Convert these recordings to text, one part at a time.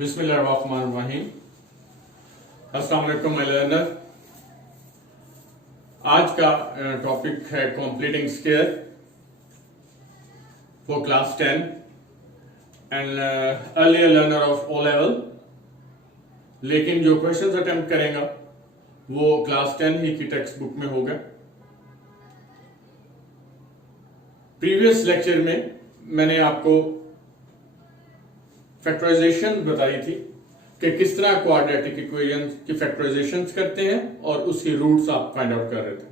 बिस्मिल्लाहिर्रहमानिर्रहीम। अस्सलाम वालेकुम माय लर्नर। आज का टॉपिक है completing square for class 10 and earlier learner of O level. लेकिन जो क्वेश्चंस अटेम्प्ट करेगा वो क्लास 10 ही की टेक्स्ट बुक में होगा। प्रीवियस लेक्चर में मैंने आपको फैक्टराइजेशन बताई थी कि किस तरह क्वाड्रेटिक इक्वेशन की फैक्टराइजेशन करते हैं और उसकी रूट्स आप फाइंड आउट कर रहे थे,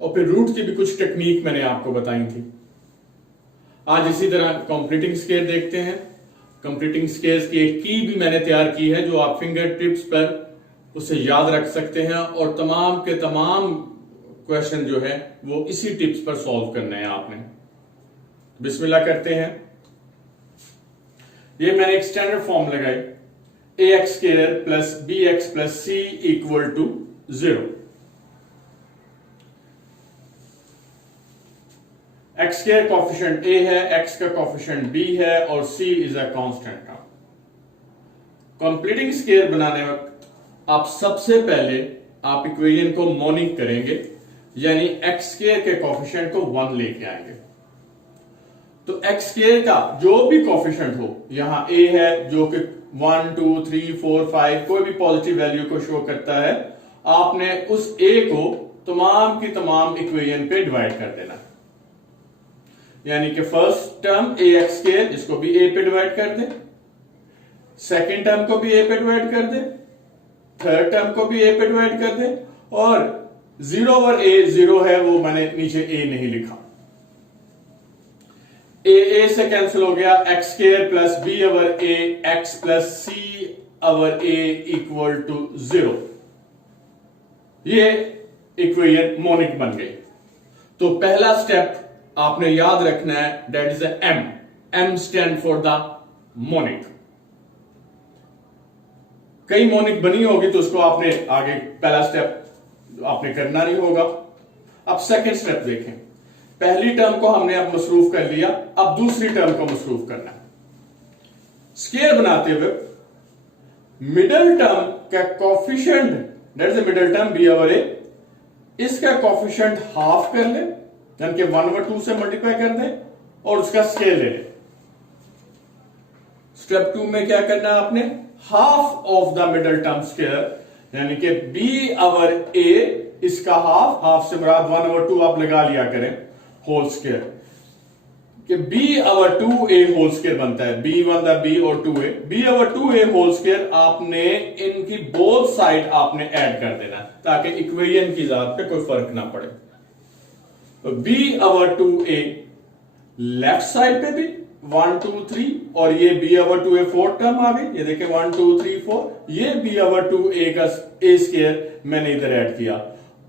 और फिर रूट की भी कुछ टेक्निक मैंने आपको बताई थी। आज इसी तरह कंप्लीटिंग स्क्वायर देखते हैं। कंप्लीटिंग स्क्वायर्स की एक की भी मैंने तैयार की है जो आप फिंगर टिप्स पर उसे याद रख सकते हैं, और तमाम के तमाम क्वेश्चन जो है वो इसी टिप्स पर सॉल्व करने हैं आपने। बिस्मिल्लाह करते हैं। ये मैंने एक स्टैंडर्ड फॉर्म लगाई, ax square plus bx plus c equal to 0। x square coefficient a है, x का कॉफिशिएंट b है और c is a constant. Completing square बनाने वक्त आप सबसे पहले आप इक्वेशन को मोनिक करेंगे, यानी x स्क्वायर के कॉफिशिएंट को 1 लेके आएंगे। तो x स्क्वायर का जो भी कॉफिशिएंट हो, यहां a है जो कि 1 2 3 4 5 कोई भी पॉजिटिव वैल्यू को शो करता है, आपने उस a को तमाम की तमाम इक्वेशन पे डिवाइड कर देना। यानी कि फर्स्ट टर्म ax स्क्वायर, इसको भी a पे डिवाइड कर दे, सेकेंड टर्म को भी a पे डिवाइड कर दे, थर्ड टर्म को भी a पे डिवाइड कर दे, और 0 ओवर a 0 है वो मैंने नीचे a नहीं लिखा। a से कैंसिल हो गया, x square plus b over a x plus c over a equal to 0। ये इक्वेशन मोनिक बन गई। तो पहला स्टेप आपने याद रखना है, that is m stand for the monic. कई मोनिक बनी होगी तो उसको आपने आगे पहला स्टेप आपने करना नहीं होगा। अब सेकंड स्टेप देखें। पहली टर्म को हमने अब मसरूफ कर लिया, अब दूसरी टर्म को मसरूफ करना है। स्क्वायर बनाते हुए मिडल टर्म का coefficient, that is the middle term b over a, इसका कोफिशिएंट हाफ कर ले, यानी कि 1 ओवर 2 से मल्टीप्लाई कर दे और उसका स्क्वायर ले ले। स्टेप 2 में क्या करना है आपने, half of the middle term square, यानी कि b ओवर a, इसका हाफ से मुराद 1 ओवर 2 आप लगा लिया करें, होल स्क्वायर कि b over 2a whole square बनता है। b1 द b और 2a, b over 2a whole square आपने इनकी बोथ साइड आपने ऐड कर देना ताकि इक्वेशन की जात पे कोई फर्क ना पड़े। तो b over 2a left side पे भी 1 2 3, और ये b over 2a fourth term आ गई, ये देखें 1 2 3 4, ये b ओवर 2a का a स्क्वायर मैंने इधर ऐड किया,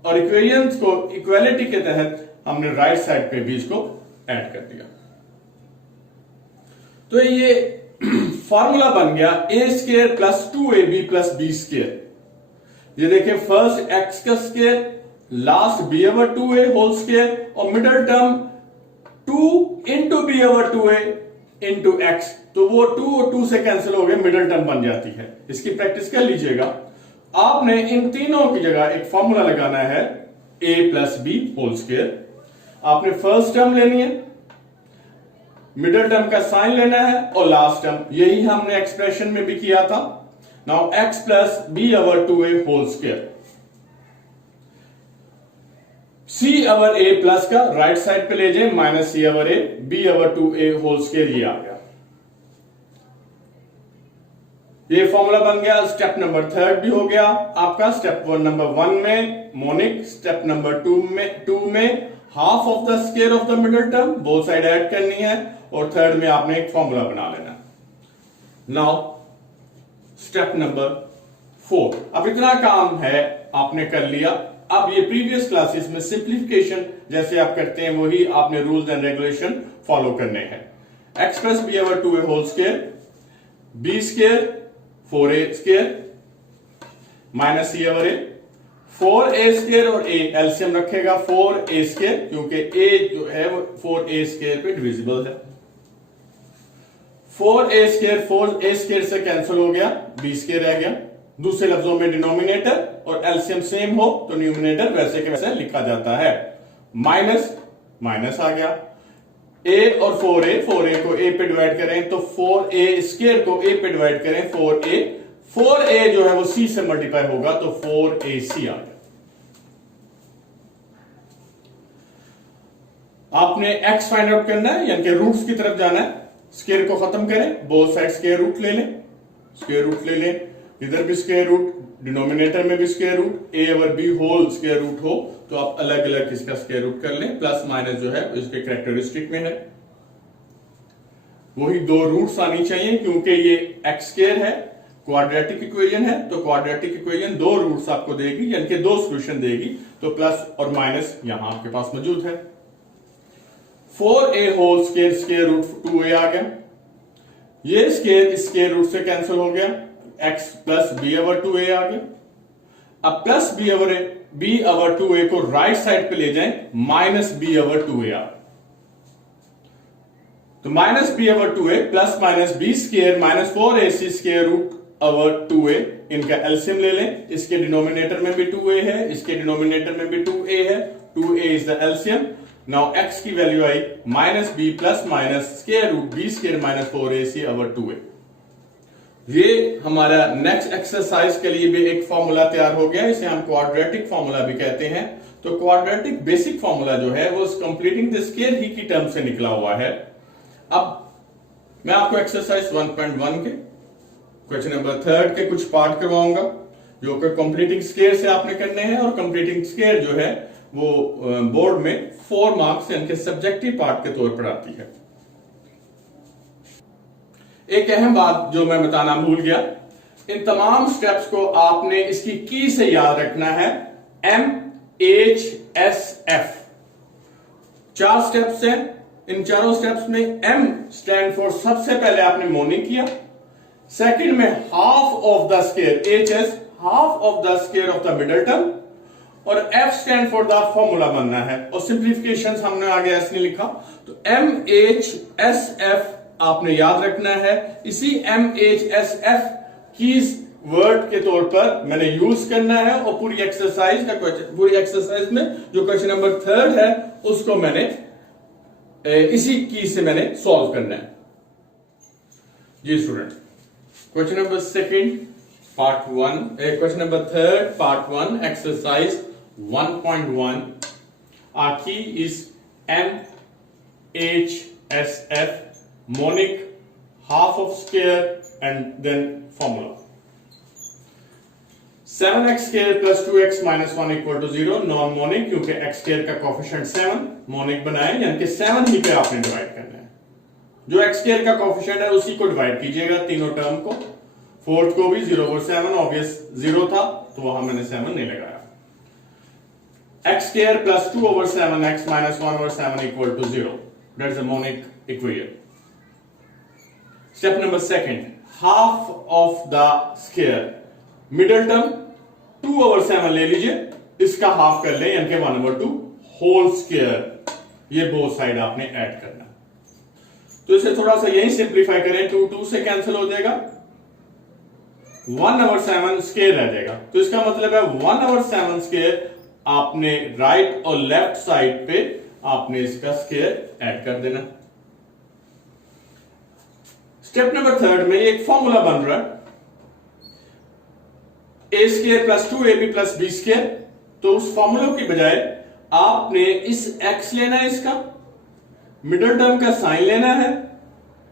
और इक्वेशंस को इक्वालिटी के तहत हमने राइट साइड पे भी इसको ऐड कर दिया। तो ये फॉर्मूला बन गया a square plus 2ab plus b square. ये देखें फर्स्ट x का square, last b over 2a whole square, और middle term 2 into b over 2a into x। तो वो 2 और 2 से कैंसिल हो गए, मिडल टर्म बन जाती है। इसकी प्रैक्टिस कर लीजिएगा। आपने इन तीनों की जगह एक फॉर्मूला लगाना है, a plus b whole square. आपने फर्स्ट टर्म लेनी है, मिडल टर्म का साइन लेना है, और लास्ट टर्म, यही हमने एक्सप्रेशन में भी किया था। Now x plus b over 2a whole square, c over a plus का राइट साइड पे ले जाए, minus c over a, b over 2a whole square, ये आ गया। ये फॉर्मूला बन गया। स्टेप नंबर 3 भी हो गया आपका। स्टेप नंबर 1 में मोनिक, स्टेप नंबर 2 में half of the square of the middle term, both side add करनी है, और थर्ड में आपने एक फॉर्मूला बना लेना। Now step number 4। अब इतना काम है आपने कर लिया। अब ये प्रीवियस क्लासेस में सिंप्लीफिकेशन जैसे आप करते हैं वही आपने रूल्स एंड रेगुलेशन फॉलो करने हैं। x plus b over 2a whole square, b square 4a square minus c over a, 4a square और a एलसीएम रखेगा 4a स्क्वायर, क्योंकि a जो है वो 4a स्क्वायर पे डिविजिबल है। 4a से कैंसिल हो गया, b स्क्वायर रह गया। दूसरे लफ्जों में डिनोमिनेटर और एलसीएम सेम हो तो न्यूमिनेटर वैसे के वैसे लिखा जाता है। माइनस माइनस आ गया, a और 4a को a पे डिवाइड करें तो 4a स्क्वायर को a पे डिवाइड करें 4a जो है वो c से मल्टीप्लाई होगा तो 4ac आ गया। आपने x फाइंड आउट करना है, यानी कि रूट्स की तरफ जाना है। स्क्वायर को खत्म करें, बोथ साइड स्क्वायर रूट ले लें, स्क्वायर रूट ले लें, इधर भी स्क्वायर रूट, डिनोमिनेटर में भी स्क्वायर रूट, a और b होल स्क्वायर रूट हो तो आप अलग अलग इसका स्क्वायर रूट कर लें। प्लस माइनस जो है इसके कैरेक्टरिस्टिक में है, वही दो रूट्स आनी चाहिए क्योंकि ये x स्क्वायर है, क्वाड्रेटिक इक्वेशन है, तो क्वाड्रेटिक इक्वेशन दो रूट्स आपको देगी, यानी कि दो सॉल्यूशन देगी। तो प्लस और माइनस यहां आपके पास मौजूद है। 4a whole square square root 2a आ गया, ये स्क्वायर स्क्वायर रूट से कैंसिल हो गया, x plus b over 2a आ गया। अब प्लस b ओवर 2a को राइट साइड पे ले जाएं, माइनस b ओवर 2a आ, तो minus b over 2a plus minus b square minus 4ac square root over 2a, इनका एलसीएम ले लें। इसके डिनोमिनेटर में भी 2a है, इसके डिनोमिनेटर में भी 2a है, 2a is the LCM. Now x की वैल्यू आई minus b plus minus square root b square minus 4ac over 2a। ये हमारा नेक्स्ट एक्सरसाइज के लिए भी एक फॉर्मूला तैयार हो गया, इसे हम क्वाड्रेटिक फॉर्मूला भी कहते हैं। तो क्वाड्रेटिक बेसिक फॉर्मूला जो है वो कंप्लीटिंग द स्क्वायर ही की टर्म से निकला हुआ है। अब मैं आपको एक्सरसाइज 1.1 के क्वेश्चन नंबर 3 के कुछ पार्ट करवाऊंगा जो कि कंप्लीटिंग स्क्वायर से आपने करने हैं, और कंप्लीटिंग स्क्वायर जो है वो बोर्ड में 4 मार्क्स यानी कि सब्जेक्टिव पार्ट के तौर पर आती है। एक अहम बात जो मैं बताना भूल गया, इन तमाम स्टेप्स को आपने इसकी की से याद रखना है, MHSF। 4 स्टेप्स हैं, इन चारों स्टेप्स में M स्टैंड फॉर सबसे पहले आपने मोनिक किया, सेकंड में half of the square, HS half of the square of the middle term, और F stand for the formula बनना है, और सिंप्लीफिकेशन हमने आगे ऐसे लिखा। तो MHSF आपने याद रखना है। इसी MHSF कीज वर्ड के तौर पर मैंने यूज करना है, और पूरी एक्सरसाइज का क्वेश्चन, पूरी एक्सरसाइज में जो क्वेश्चन नंबर 3 है उसको मैंने इसी की से मैंने सॉल्व करना है। जी student, question number 2 part 1, question number 3 part 1 exercise 1.1। Our key is MHSF, monic, half of square, and then formula. 7x square plus 2x minus 1 equal to 0, non monic, क्योंकि x square का coefficient 7, monic बनाए यानी कि 7 ही पे आपने divide करना है। जो x square का कोफिशिएंट है उसी को डिवाइड कीजिएगा, तीनों टर्म को। फोर्थ को भी 0 over 7, ऑब्वियस 0 था तो वहां मैंने 7 नहीं लगाया। x square plus 2 over 7x minus 1 over 7 equal to 0, that's a monic equation. Step number 2, half of the square, middle term 2 over 7 ले लीजिए, इसका हाफ कर ले यानी कि 1 over 2 होल स्क्वायर, ये बोथ साइड आपने ऐड करना। तो इसे थोड़ा सा यही सिंप्लीफाई करें, 2 से कैंसिल हो जाएगा, 1 over 7 स्क्वायर रह जाएगा। तो इसका मतलब है 1 over 7 स्क्वायर आपने राइट और लेफ्ट साइड पे आपने इसका स्क्वायर ऐड कर देना। स्टेप नंबर 3 में एक फॉर्मूला बन रहा है, a square plus 2ab plus b square. तो उस फॉर्मूले की बजाय आपने इस x लेना है, इसका मिडिल टर्म का साइन लेना है,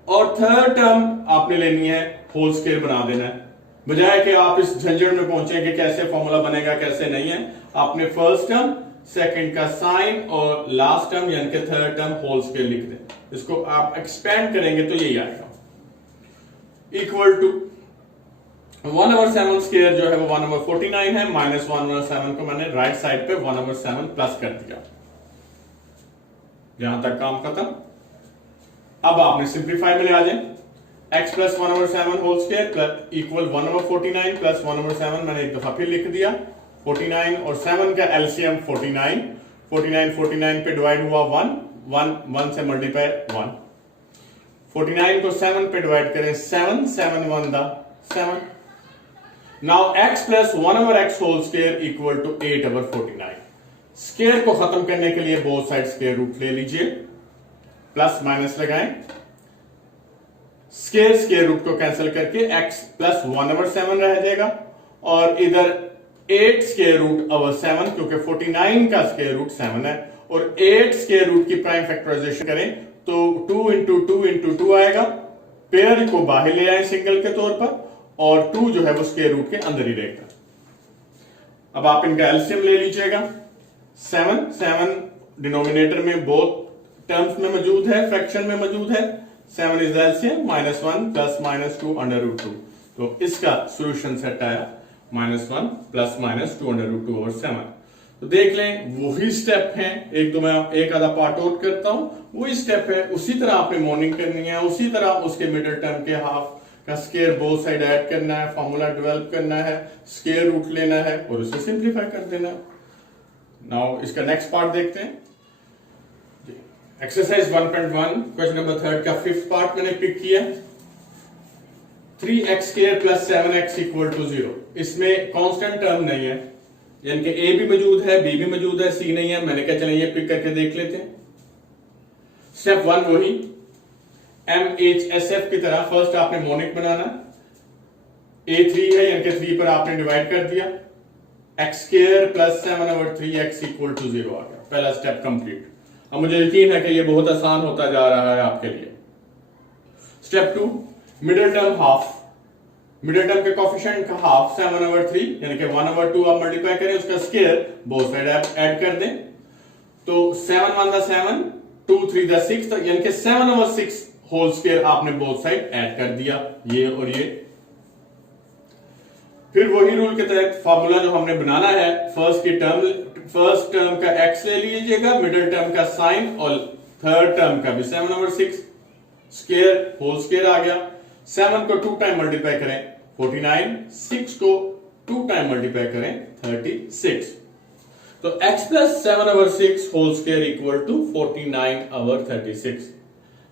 और थर्ड टर्म आपने लेनी है होल स्क्वायर बना देना है। बजाय कि आप इस झंझट में पहुंचे कि कैसे फॉर्मूला बनेगा कैसे नहीं है, आपने फर्स्ट टर्म, सेकंड का साइन, और लास्ट टर्म यानी कि थर्ड टर्म होल स्क्वायर लिख दें। इसको आप एक्सपेंड करेंगे तो यही आएगा, इक्वल टू 1 over 7 स्क्वायर जो है वो 1 over 49 है, माइनस 1 over 7 को मैंने राइट साइड पे 1 over 7 प्लस कर दिया। यहां तक काम खत्म। अब आपने सिंप्लीफाई में ले आ जाए, x plus 1 over 7 whole square plus equal 1 over 49 plus 1 over 7, मैंने एक दफा फिर लिख दिया। 49 और 7 का एलसीएम 49 पे डिवाइड हुआ 1 से मल्टीप्लाई 1, 49 को 7 पे डिवाइड करें, 7 7 1 दा 7। Now x plus 1 over x whole square equal to 8 over 49। Square को खत्म करने के लिए बोथ साइड स्क्वायर रूट ले लीजिए, प्लस माइनस लगाएं, स्क्वायर स्क्वायर रूट को कैंसिल करके x प्लस 1 ओवर 7 रह जाएगा, और इधर 8 स्क्वायर रूट ओवर 7, क्योंकि 49 का स्क्वायर रूट 7 है, और 8 स्क्वायर रूट की प्राइम फैक्टराइजेशन करें तो 2 इंटू 2 इंटू 2 आएगा। पेयर को बाहर ले आए सिंगल के तौर पर, और 2 जो है वो स्क्वायर रूट के अंदर ही रहेगा। अब आप इनका एलसीएम ले लीजिएगा। 7 7 डिनोमिनेटर में बोथ टर्म्स में मौजूद है, फ्रैक्शन में मौजूद है। 7 is LCM, -1 plus -2 under root 2। तो इसका सॉल्यूशन सेट आया -1 प्लस -2 अंडर रूट 2 ओवर 7। तो देख लें वही स्टेप है, एक दो मैं एक आधा पार्ट आउट करता हूं, वही स्टेप है, उसी तरह आपने मॉर्निंग करनी है, उसी तरह उसके मिडिल टर्म के हाफ का स्क्वायर बोथ साइड ऐड करना है, फॉर्मूला डेवलप करना है, स्क्वायर रूट लेना है और उसे सिंप्लीफाई कर देना है। नाउ इसका नेक्स्ट पार्ट देखते हैं। एक्सरसाइज 1.1 क्वेश्चन नंबर 3 का 5th पार्ट मैंने पिक किया। 3x square plus 7x equal to 0। इसमें कांस्टेंट टर्म नहीं है, यानी कि a भी मौजूद है, b भी मौजूद है, c नहीं है। मैंने कहा चलें ये पिक करके देख लेते हैं। स्टेप 1 वही MHSF की तरह, फर्स्ट आपने मोनिक बनाना, a3 है यानी कि 3 पर आपने डिवाइड कर दिया, x square plus 7 over 3x equal to 0 आ गया। पहला स्टेप कंप्लीट। अब मुझे यकीन है कि ये बहुत आसान होता जा रहा है आपके लिए। Step 2 middle term half, middle term के कोफिशिएंट का हाफ 7 ओवर 3 यानी कि 1 ओवर 2 आप मल्टीप्लाई करें, उसका स्क्वायर बोथ साइड ऐड कर दें। तो 7 1 दा 7, 2 3 दा 6, तो यानी कि 7 ओवर 6 होल स्क्वायर आपने बोथ साइड ऐड कर दिया, ये और ये। फिर वही रूल के तहत फार्मूला जो हमने बनाना है, फर्स्ट टर्म का x ले लीजिएगा, मिडिल टर्म का साइन और थर्ड टर्म का भी 7 ओवर 6 स्क्वायर होल स्क्वायर आ गया। 7 को 2 टाइम मल्टीप्लाई करें 49, 6 को 2 टाइम मल्टीप्लाई करें 36। तो x plus 7 over 6 whole square equal to 49 over 36।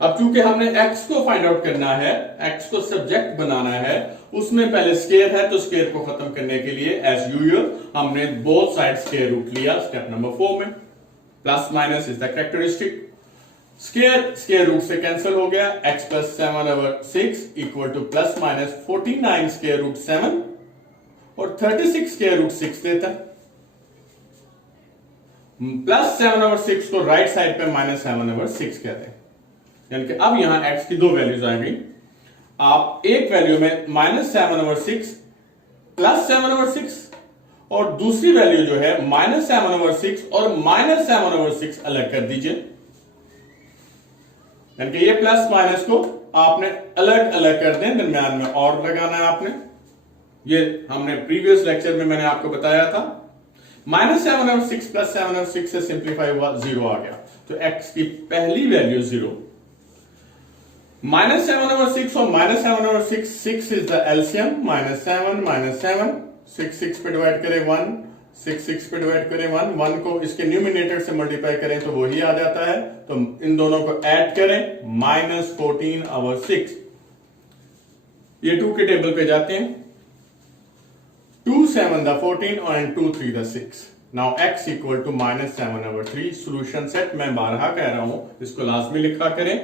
अब चूंकि हमने x को फाइंड आउट करना है, x को सब्जेक्ट बनाना है, उसमें पहले स्क्वायर है, तो स्क्वायर को खत्म करने के लिए एज यूजुअल हमने बोथ साइड स्क्वायर रूट लिया स्टेप नंबर 4 में। Plus minus is the characteristic. Square root से कैंसिल हो गया, x plus 7 over 6 equal to plus minus 49 square root 7 और 36 स्क्वायर रूट 6 देता है। प्लस 7 ओवर 6 को राइट साइड पे माइनस 7 ओवर 6 कहते हैं, यानी कि अब यहां x की 2 वैल्यूज आ गई। आप एक वैल्यू में -7 ओवर 6 प्लस 7 ओवर 6 और दूसरी वैल्यू जो है -7 ओवर 6 और -7 ओवर 6 अलग कर दीजिए, यानी कि ये प्लस माइनस को आपने अलग अलग कर दें, दरम्यान में और लगाना है आपने। ये हमने प्रीवियस लेक्चर में मैंने आपको बताया था। -7 ओवर 6 प्लस 7 ओवर 6 से सिंप्लीफाई हुआ, 0 आ गया। तो x की पहली वैल्यू 0, -7 ओवर 6 और -7 ओवर 6, 6 इज द एलसीएम, -7 6 6 पे डिवाइड करें 1, 6 6 पे डिवाइड करें 1, 1 को इसके न्यूमिनेटर से मल्टीप्लाई करें तो वही आ जाता है। तो इन दोनों को ऐड करें, -14 ओवर 6। ये 2 के टेबल पे जाते हैं, 2 7 द 14 और 2 3 द 6। Now x equal to -7 over 3। Solution set मैं बारहा कह रहा हूं, इसको लाजमी लिखा करें।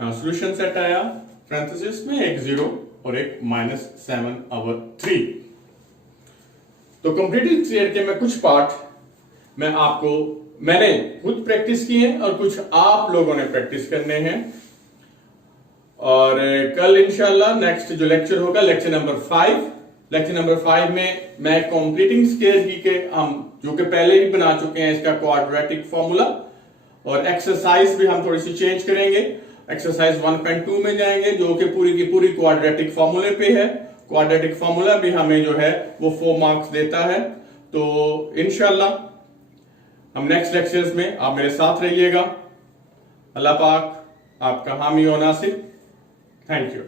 सोल्यूशन सेट आया, पैरेंथेसिस में एक 0 और एक -7 ओवर 3। तो कंप्लीटली क्लियर के मैं कुछ पार्ट मैंने खुद प्रैक्टिस की है और कुछ आप लोगों ने प्रैक्टिस करने हैं। और कल इंशाल्लाह नेक्स्ट जो लेक्चर होगा, लेक्चर नंबर 5। लेक्चर नंबर 5 में मैं कंप्लीटिंग स्क्वायर ही के हम जो कि पहले ही बना चुके हैं, इसका क्वाड्रेटिक फॉर्मूला और एक्सरसाइज भी हम थोड़ी सी चेंज करेंगे। एक्सरसाइज 1.2 में जाएंगे, जो कि पूरी की पूरी क्वाड्रेटिक फॉर्मूले पे है। क्वाड्रेटिक फॉर्मूला भी हमें जो है वो 4 मार्क्स देता है। तो इंशाल्लाह हम नेक्स्ट लेक्चर्स में आप मेरे साथ रहिएगा। अल्लाह पाक आपका हामी और नासिर। Thank you.